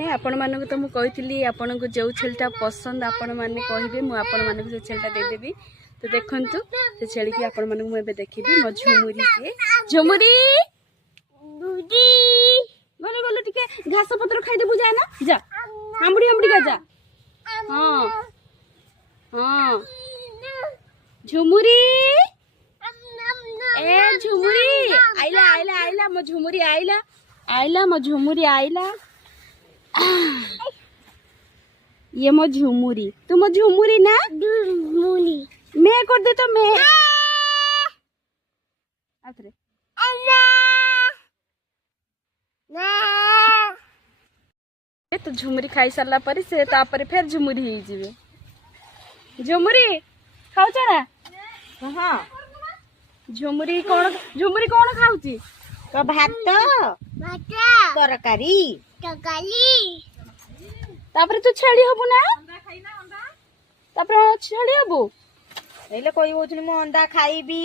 मैंने आपण मानक तो मुझे आपण को जो छेलटा पसंद आपण मैंने कहे मुझे आपण मानक से छेलटा देदेवी। तो देखंतु से छेली की आपण मानक मुझे देखिबी मो झुमुरी से झुमुरी गलो गलो टिके घास पत्र खाई देबु जा ना जा आमड़ी आमड़ी का जा। हां हां झुमुरी ए झुमुरी आइला आइला आइला मो झुमुरी आइला आइला मो झुमुरी आइला। ये मो झुमुरी तू मो झुमुरी ना झुमुरी मैं कर दे तो मैं आतरे तो झुमुरी खाई सारा पर से तापर फिर झुमुरी ही जीवे। झुमुरी खाऊ ना हाँ झुमुरी कौन खाऊची तो भात तरकारी तापर तू छेड़ी हबु ना तापर छेड़ी हबु एले कोई होचनी मो अंडा खाइबी